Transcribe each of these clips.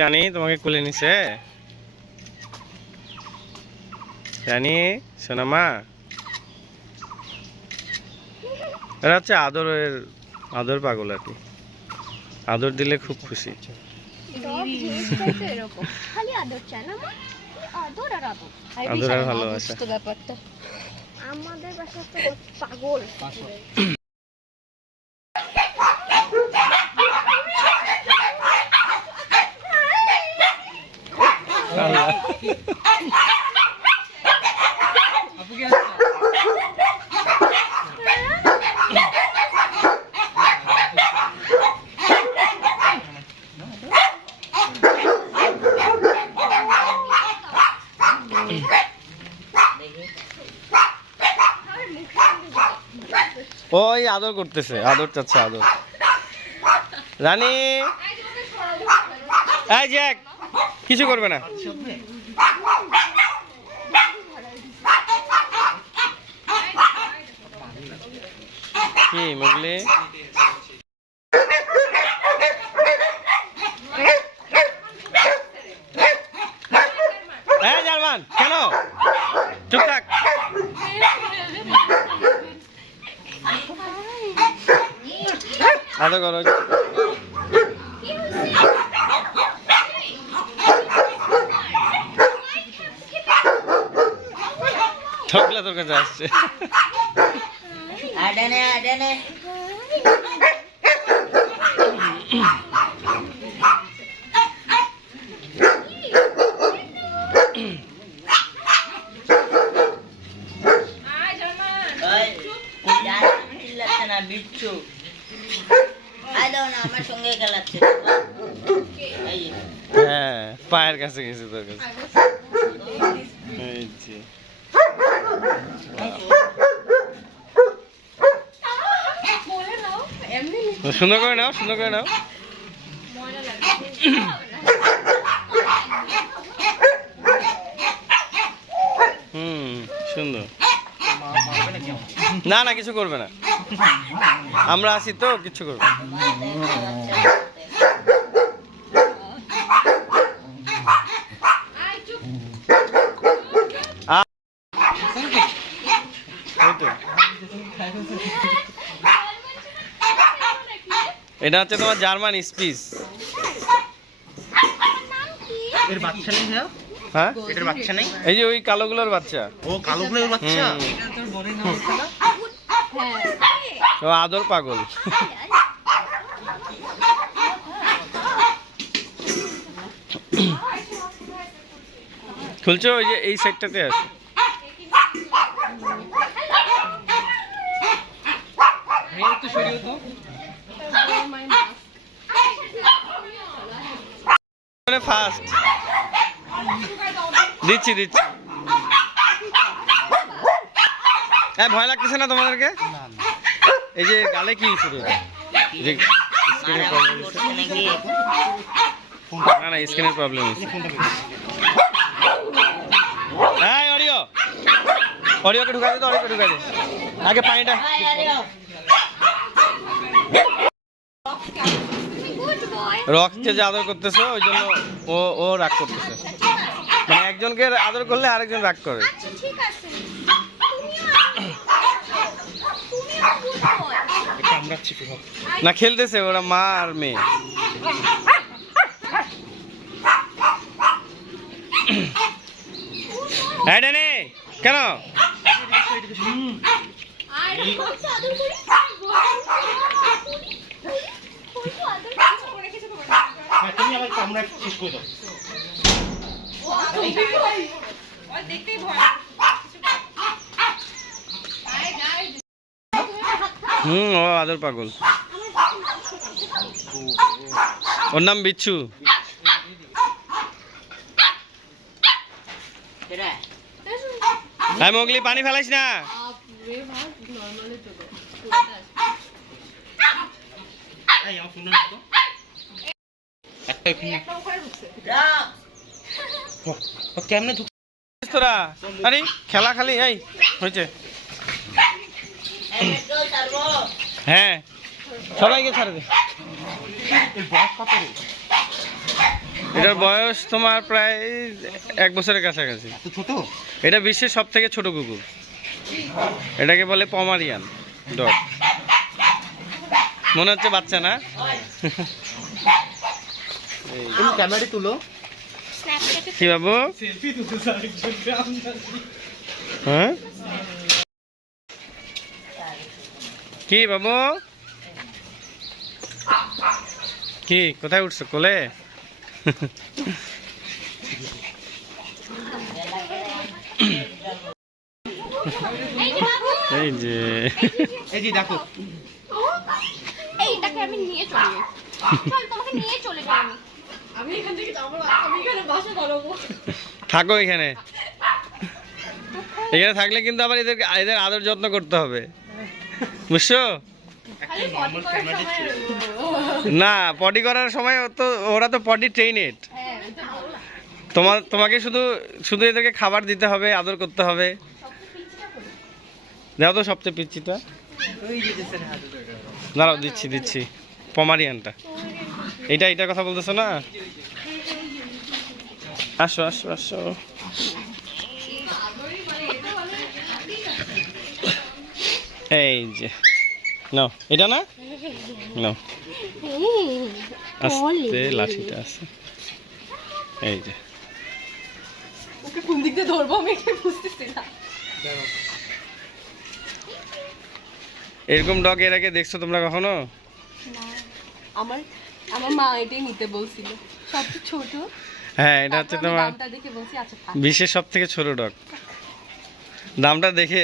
রানী তোমাকে কুলে নিছে। রানী সোনামা এরা হচ্ছে আদরের আদর পাগল আর কি। আদর দিলে খুব খুশি। আদর আর ভালোবাসা। আমাদের পাগল। আদর করতেছে আদর চাচ্ছে আদর। রানী! কিছু করবে না। কি মুগলি হ্যাঁ জার্মান কেন চুপ থাক আদর করো। ঠকলা তোর কাছে আসছে। আডানে আডানে চিল্লাচ্ছে না বিচ্ছু আয় দাও না আমার সঙ্গে খেলাচ্ছে এই যে। হ্যাঁ পায়ের কাছে গেছে তোর কাছে। এই যে। সুন্দর করে নাও সুন্দর করে নাও। হুম সুন্দর। না না কিছু করবে না। আমরা আছি তো কিছু করবে না। এই তো। এটা হচ্ছে তোমার জার্মান স্পিচ। এর বাচ্চা নেই হ্যাঁ? এটার বাচ্চা নেই? এই যে ওই কালোগুলোর বাচ্চা। ও কালো গুলোর বাচ্চা ও আদর পাগল। খুলছো? ওই যে এই সাইডটাতে আছে। ফার্স্ট দিচ্ছি দিচ্ছি। হ্যাঁ ভয় লাগতেছে না তোমাদেরকে? এই যে গালে কি করছে না না, স্কিনের প্রবলেম হ্যাঁ অরিও অরিওকে ঢুকা দে তো অরিওকে ঢুকা দে। আগে পানিটা রককে যে আদর করতেছে ওই জন্য ও ও রাগ করতেছে। মানে একজনকে আদর করলে আরেকজন রাগ করে। আচ্ছা না খেলতেছে ওরা মা আর মেয়ে। হ্যাঁ কেন আর হচ্ছে আদর করি করি তো আদর করে রেখেছে তোমার হ্যাঁ তুমি আবার কামড়া শেষ করে দাও হুম ও আদর পাগল। ওর নাম বিচ্ছু? হ্যাঁ মোগলি পানি ফেলাইস না। এই আমার ফোনটা নাও তো একটা ওখানে রাখ। ও, ও কেমনে ঢুক তোরা। আরে খেলা খালি এই হয়েছে। হ্যাঁ। সবাইকে ছাড়ে দে। এটার বয়স তোমার প্রায় এক বছরের কাছাকাছি। ছোট? এটা বিশ্বের সব থেকে ছোট কুকুর। এটাকে বলে পমারিয়ান ডগ। মনে হচ্ছে বাচ্চা না? তুমি ক্যামেরাটি তুলো। কি বাবু? হ্যাঁ? কি বাবু? কি কোথায় উঠছো? কোলে? এই যে। এই যে দেখো। এইটাকে আমি নিয়ে চলে। যাই তোমাকে নিয়ে চলে যাই আমি। থাকো এখানে এখানে। থাকলে কিন্তু আবার এদের এদের আদর যত্ন করতে হবে। বুঝছ? না পটি করার সময় ও তো ওরা তো পটি ট্রেনেড তোমার তোমাকে শুধু শুধু এদেরকে খাবার দিতে হবে আদর করতে হবে। দাও তো সবচেয়ে পিচ্ছিটা দাঁড়াও দিচ্ছি দিচ্ছি। পমারিয়ানটা। এইটা এইটার কথা বলতেছো না? আসো আসো আসো। এই যে নাও। এটা না? নাও। আস্তে লাঠিটা আছে। এই যে। ওকে কোন দিক দিয়ে ধরবো আমি বুঝতেছি না। এরকম ডগ এর আগে দেখছ তোমরা কখনো? আমার আমার মা এটাই নিতে বলছিল। সবচেয়ে ছোট। হ্যাঁ এটা হচ্ছে তোমার দেখে বলছি আচ্ছা বিশ্বের সব থেকে ছোট ডগ। দামটা দেখে।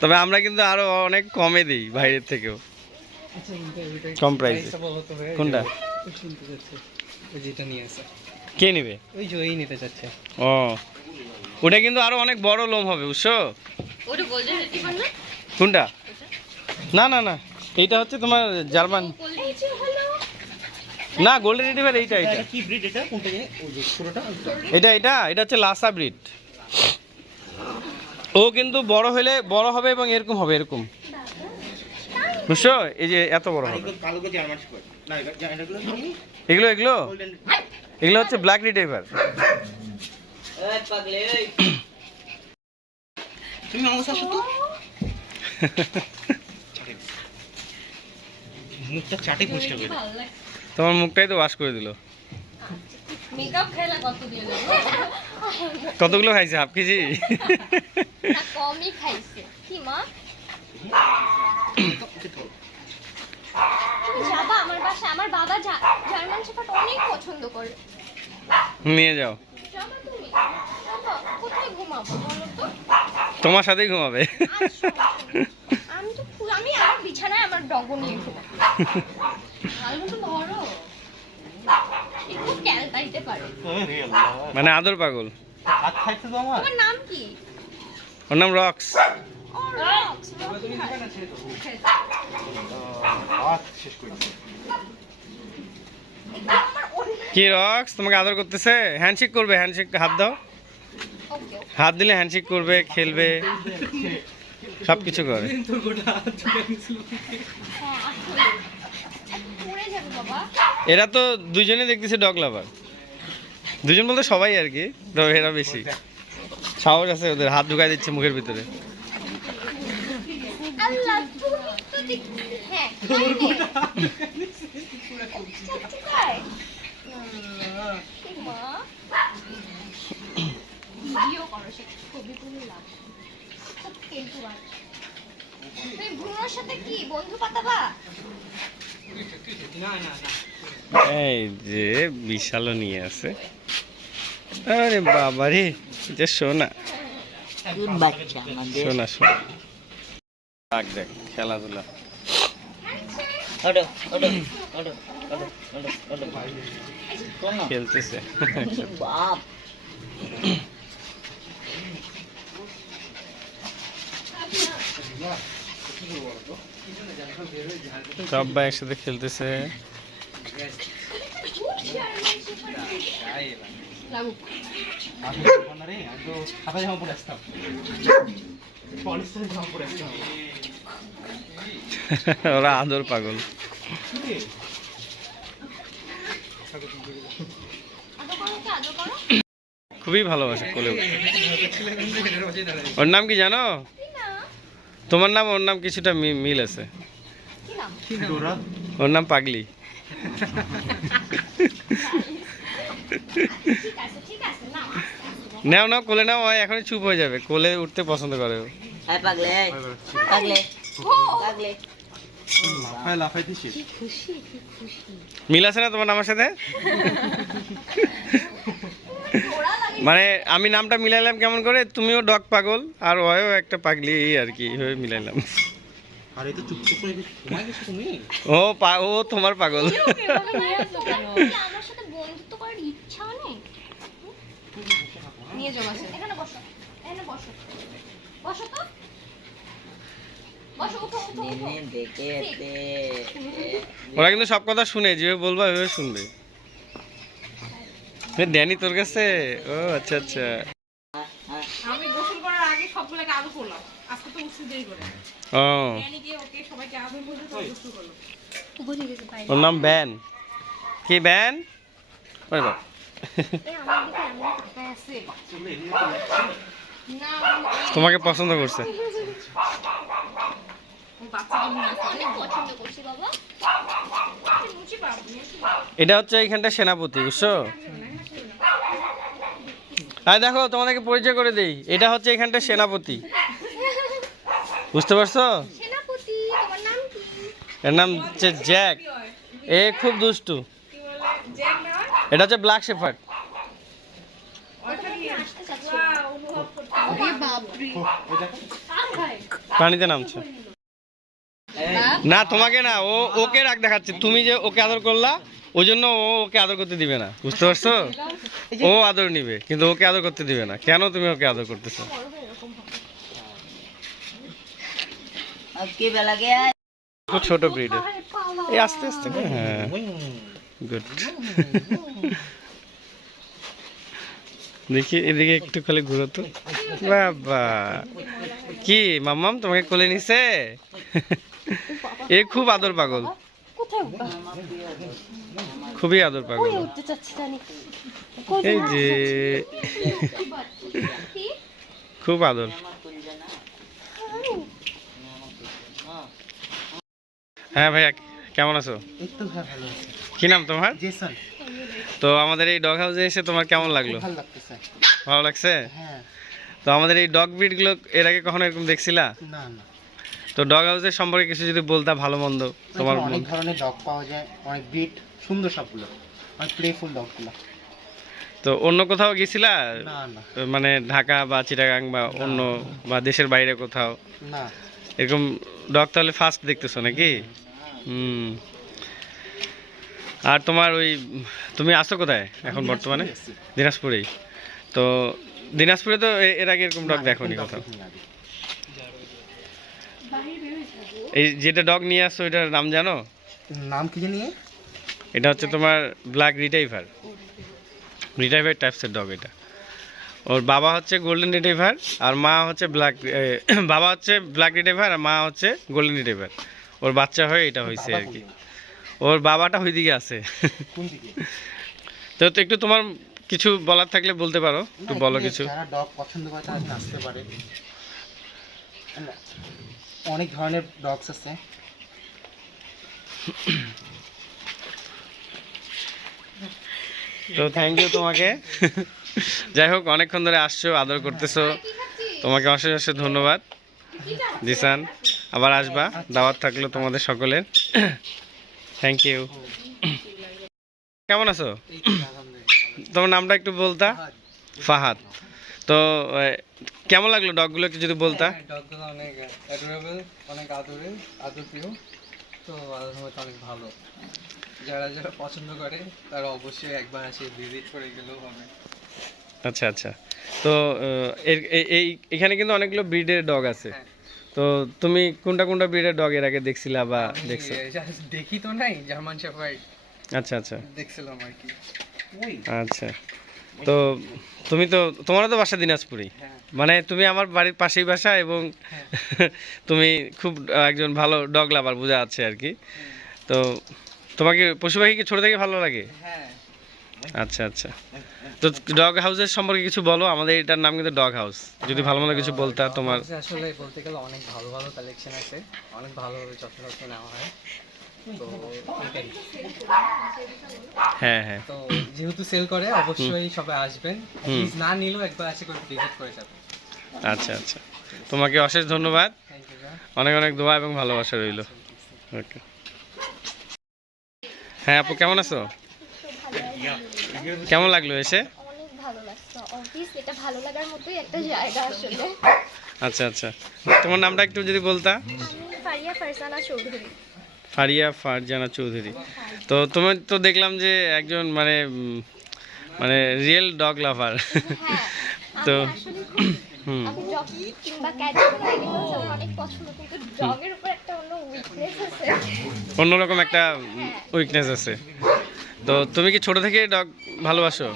তবে আমরা কিন্তু আরও অনেক কমে দিই বাইরের থেকেও। কম প্রাইসে কোনটা? যেটা নিয়ে আসে। কে নিবে? ওই যে ওই নিতে চাচ্ছে। ও ওটা কিন্তু আরও অনেক বড় লোম হবে বুঝছ? কোনটা? না না না। এইটা হচ্ছে তোমার জার্মান। না গোল্ডেন রিটিভার এইটা এইটা। এটা কি ব্রিড এটা? কোনটা এটা এটা এটা হচ্ছে লাসা ব্রিড ও কিন্তু বড় হলে বড় হবে এবং এরকম হবে এরকম। বুঝছ? এই যে এত বড় হবে। কালো কালো জার্মান শেপার্ড না এটা- এটাগুলো কি? এগুলো এগুলো? এগুলো হচ্ছে ব্ল্যাক রিটিভার এই পাগলে এই। তুমি আমার সাথে তো? মুখটা চাটে পরিষ্কার করে তোমার মুখটাই তো ওয়াশ করে দিল। কতগুলো খাইছে? Half KG? কমই খাইছে। কি মা? যাবা আমার বাসায়। আমার বাবা জার্মান শেফার্ড অনেক পছন্দ করে। নিয়ে যাও। যাবা তুমি? যাবা। কোথায় ঘুমাবো বলো তো? তোমার সাথেই ঘুমাবে। আমি আমার বিছানায় আমার ডগো নিয়ে ঘুমাবো ভালো তো বড় একটু ক্যালকাইতে পারে। মানে আদর পাগল। হাত খাইতে তো আমার তোমার নাম কি? ওর নাম রক্স। কি রক্স তোমাকে আদর করতেছে? হ্যান্ডশেক করবে হ্যান্ডশেক হাত দাও। হাত দিলে হ্যান্ডশেক করবে খেলবে। সব কিছু করে এরা তো দুজনে দেখতেছে ডগ লাভার। দুজন বলতে সবাই আর কি এরা বেশি। সাহস আছে ওদের হাত ঢুকাই দিচ্ছে মুখের ভিতরে। হ্যাঁ মা? ভিডিও করো সে ছবি তুলে লাভ খুব কেলটু বাচ্চা। তুমি ভ্রূণের সাথে কি? বন্ধু পাতাবা? এই যে বিশালও নিয়ে আছে। আরে বাবা রে যে সোনা। সোনা সোনা। দেখ দেখ খেলাধুলা। খেলতেছে। বাপ সবাই একসাথে খেলতেছে লাগুক আমি না রে আমি তো সাদা জামা পরে আসতাম পলিস্টারের জামা পরে আসতাম ওরা আদর পাগল। খুবই ভালোবাসে কোলে ওর নাম কি জানো? তোমার নাম ওর নাম কিছুটা মি- মিল আছে। কি ওর নাম পাগলি। নাও নাও কোলে নাও ও এখনই চুপ হয়ে যাবে। কোলে উঠতে পছন্দ করে ও। হ্যাঁ পাগলে এই, পাগলে। পাগলে লাফায় লাফাইতেছি মিল আছে না তোমার নামের সাথে? মানে আমি নামটা মিলাইলাম কেমন করে? তুমিও ডগ পাগল আর ওয়ও একটা পাগলি এই আর কি এইভাবে মিলাইলাম। ও পা- ও তোমার পাগল। আমার সাথে বন্ধুত্ব করার ইচ্ছা নেই নিয়ে যাও বাসে। এখানে বসো এখানে বসো। বসো তো। বসো উঠো উঠো উঠো। নেনে দেখে এতে ওরা কিন্তু সব কথা শুনে যেভাবে বলব ওইভাবে শুনবে। ড্যানি তোর কাছে? ও আচ্ছা আচ্ছা। আমি গোসল করার আগে সবগুলোকে আদর করলাম। আজকে তো উঠতে দেরি করে। ও। জানি গিয়ে ওকে সবাইকে আদর বলে তো গোসল করল। বুঝে গেছে তাই ওর নাম ব্যান। কি ব্যান? ওরে না তোমাকে পছন্দ করছে। বাবা। এটা হচ্ছে এইখানটা সেনাপতি বুঝছ? আর দেখো তোমাদেরকে পরিচয় করে দেই। এটা হচ্ছে এখানটা সেনাপতি। বুঝতে পারছ? সেনাপতি তোমার নাম কি? এর নাম হচ্ছে জ্যাক। এ খুব দুষ্টু। এটা হচ্ছে ব্ল্যাক শেফার্ড। পানিতে নামছে। না? তোমাকে না, ও, ওকে রাগ দেখাচ্ছে। তুমি যে ওকে আদর করলা, ওই জন্য ও ওকে আদর করতে দিবে না। বুঝতে পারছ? ও আদর নিবে, কিন্তু ওকে আদর করতে দিবে না। কেন তুমি ওকে আদর করতেছো? ছোট ব্রিড এই আস্তে আস্তে হ্যাঁ। গুড দেখি, এদিকে একটু খালি ঘুরো তো। বাবা। কি, মাম্মাম, তোমাকে কোলে নিছে? এ খুব আদর পাগল। খুবই আদর পাগল। উঠতে চাচ্ছি জানি? এই যে খুব আদর। হ্যাঁ ভাইয়া কেমন আছে? কি নাম তোমার? তো আমাদের এই ডগ হাউসে এসে তোমার কেমন লাগল? ভালো লাগছে? হ্যাঁ। তো আমাদের এই ডগ ব্রিডগুলো এর আগে কখনো এরকম দেখছিলা? না না। তো ডগ হাউসের সম্পর্কে কিছু যদি বলতা ভালো মন্দ তোমার অনেক ধরনের ডগ পাওয়া যায় অনেক ব্রিড সুন্দর সবগুলো অনেক প্লেফুল ডগগুলো তো অন্য কোথাও গেছিলা? না না। মানে ঢাকা বা চিটাগাং বা অন্য বা দেশের বাইরে কোথাও? না। এরকম ডগ তাহলে ফার্স্ট দেখতেছো নাকি? হুম। আর তোমার ওই তুমি আসো কোথায় এখন বর্তমানে? দিনাজপুরেই। তো দিনাজপুরে তো এর আগে এরকম ডগ না, দেখোনি এরকম কোথাও। এই যেটা ডগ নিয়ে আসছো এটার নাম জানো? নাম কি জানি? এটা হচ্ছে তোমার ব্ল্যাক রিটাইভার। রিটাইভার টাইপসের ডগ এটা। ওর বাবা হচ্ছে গোল্ডেন রিটাইভার আর মা হচ্ছে ব্ল্যাক বাবা হচ্ছে ব্ল্যাক রিটাইভার আর মা হচ্ছে গোল্ডেন রিটাইভার। ওর বাচ্চা হয়ে এটা হয়েছে আর কি ওর বাবাটা ওই দিকে? আছে তো একটু তোমার কিছু বলার থাকলে বলতে পারো একটু বলো কিছু। যারা ডগ পছন্দ করে আসতে পারে। অনেক ধরনের ডগস আছে। তো থ্যাংক ইউ তোমাকে। যাই হোক অনেকক্ষণ ধরে আসছো আদর করতেছো। তোমাকে অশেষ অশেষ ধন্যবাদ। জিসান আবার আসবা দাওয়াত থাকল তোমাদের সকলের। থ্যাংক ইউ কেমন আছো? তোমার নামটা একটু বলতা? ফাহাদ। তো কেমন লাগল ডগগুলো একটু যদি বলতা? ডগগুলো অনেক অ্যাডোরেবল অনেক আদরে আদর প্রিয় তো আদর অনেক ভালো। যারা যারা পছন্দ করে তারা অবশ্যই একবার এসে ভিজিট করে গেলেও হবে। আচ্ছা আচ্ছা। তো এর এই এখানে কিন্তু অনেকগুলো ব্রিডের ডগ আছে। হ্যাঁ। তো তুমি কোনটা কোনটা ব্রিডের ডগ এর আগে দেখছিলা বা দেখছ? দেখি তো নাই জার্মান শেফার্ড আচ্ছা আচ্ছা। দেখছিলাম আর কি। আচ্ছা। তো তুমি তো, তোমারও তো বাসা দিনাজপুরেই। হ্যাঁ মানে তুমি আমার বাড়ির পাশেই বাসা এবং তুমি খুব একজন ভালো ডগ লাভার বোঝা যাচ্ছে আর কি। তো তোমাকে পশু পাখি কি ছোট থেকে ভালো লাগে? আচ্ছা আচ্ছা। তো ডগ হাউসের সম্পর্কে কিছু বলো, আমাদের এটার নাম কিন্তু ডগ হাউস যদি ভালো মতো কিছু বলতা তোমার। আসলে বলতে গেলে অনেক ভালো ভালো কালেকশন আছে। অনেক ভালোভাবে যত্ন নেওয়া হয়। হ্যাঁ হ্যাঁ। তো যেহেতু সেল করে অবশ্যই সবাই আসবেন। না নিলেও একবার আছে করে ভিজিট করে যাবেন। আচ্ছা আচ্ছা। তোমাকে অশেষ ধন্যবাদ। অনেক অনেক দোয়া এবং ভালোবাসা রইল। ওকে হ্যাঁ আপু কেমন আছো? কেমন লাগল এসে? অনেক ভালো লাগছে। অফিস এটা ভালো লাগার মতোই একটা জায়গা আসলে। আচ্ছা আচ্ছা। তোমার নামটা একটু যদি বলতা। ফারিয়া ফারজানা চৌধুরী। ফারিয়া ফারজানা চৌধুরী। তো তুমি তো দেখলাম যে একজন মানে মানে রিয়েল ডগ লাভার হ্যাঁ তো হুম। অন্যরকম একটা উইকনেস আছে। তো তুমি কি ছোট থেকে ডগ ভালোবাসো?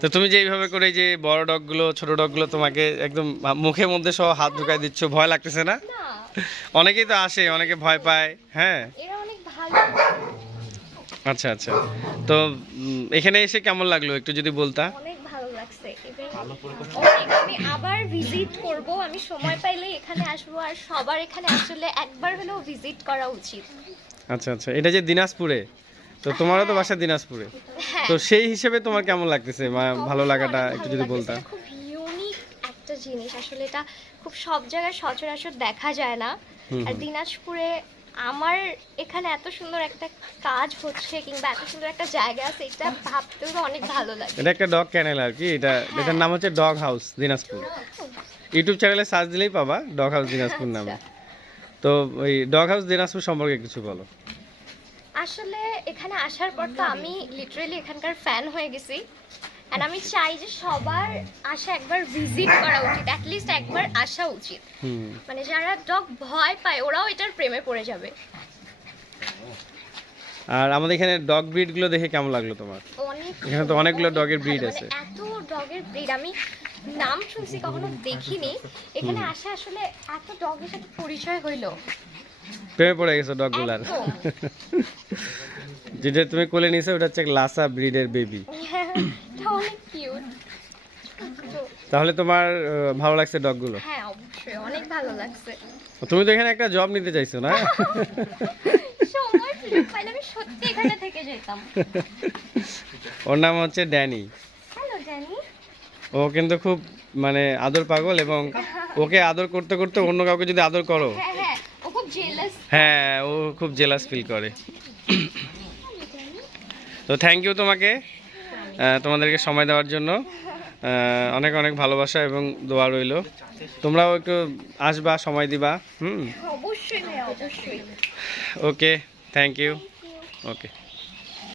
তো তুমি যে এইভাবে করে যে বড় ডগগুলো ছোট ডগগুলো তোমাকে একদম মুখের মধ্যে সহ হাত ঢুকাই দিচ্ছ ভয় লাগতেছে না অনেকেই তো আসে অনেকে ভয় পায় হ্যাঁ? আচ্ছা আচ্ছা। তো এখানে এসে কেমন লাগল? একটু যদি বলতা। অনেক ভালো লাগছে। আমি আবার ভিজিট করব। আমি সময় পাইলে এখানে আসব। আর সবার এখানে আসলে একবার হলেও ভিজিট করা উচিত। আচ্ছা আচ্ছা। এটা যে দিনাজপুরে? তো তোমারও তো বাসা দিনাজপুরে। হ্যাঁ। তো সেই হিসেবে তোমার কেমন লাগতেছে? ভালো লাগাটা একটু যদি। বলতা এটা খুব ইউনিক একটা জিনিস আসলে এটা খুব সব জায়গায় সচরাচর দেখা যায় না। আর দিনাজপুরে আমার এখানে এত সুন্দর একটা কাজ হচ্ছে কিংবা এত সুন্দর একটা জায়গা আছে এটা ভাবতেও অনেক ভালো লাগে। এটা একটা ডগ ক্যানেল আর কি এটা এটার নাম হচ্ছে ডগ হাউস দিনাজপুর। ইউটিউব চ্যানেলে সার্চ দিলেই পাবা ডগ হাউস দিনাজপুর নামে। আচ্ছা। তো ওই ডগ হাউস দিনাজপুর সম্পর্কে কিছু বলো। আসলে এখানে আসার পর তো আমি লিটারেলি এখানকার ফ্যান হয়ে গেছি। অ্যান্ড আমি চাই যে সবার আসা একবার ভিজিট করা উচিত অ্যাটলিস্ট একবার আসা উচিত। মানে যারা ডগ ভয় পায় ওরাও এটার প্রেমে পড়ে যাবে। আর আমাদের এখানে ডগ ব্রিডগুলো দেখে কেমন লাগল তোমার? অনেক এখানে তো অনেকগুলো অনেক ডগের ব্রিড আছে। মানে এত ডগের ব্রিড আমি নাম শুনছি কখনো দেখিনি। এখানে আসে আসলে এত ডগের সাথে পরিচয় হইল। প্রেমে পড়ে গেছো ডগগুলার। যেটা তুমি কোলে নিয়েছো ওটা হচ্ছে লাসা ব্রিডের বেবি এটা অনেক কিউট তাহলে তোমার ভালো লাগছে ডগগুলো? হ্যাঁ অবশ্যই অনেক ভালো লাগছে। তুমি তো এখানে একটা জব নিতে চাইছো না? সময় পাইলে আমি সত্যি এখানে থেকে যেতাম। ওর নাম হচ্ছে ড্যানি। হ্যালো ও কিন্তু খুব মানে আদর পাগল এবং ওকে আদর করতে করতে অন্য কাউকে যদি আদর করো। হ্যাঁ হ্যাঁ ও খুব জেলাস হ্যাঁ ফিল করে। তো থ্যাংক ইউ তোমাকে। তোমাদেরকে সময় দেওয়ার জন্য অনেক অনেক ভালোবাসা এবং দোয়া রইল। তোমরাও একটু আসবা সময় দিবা হুম? Okay thank you okay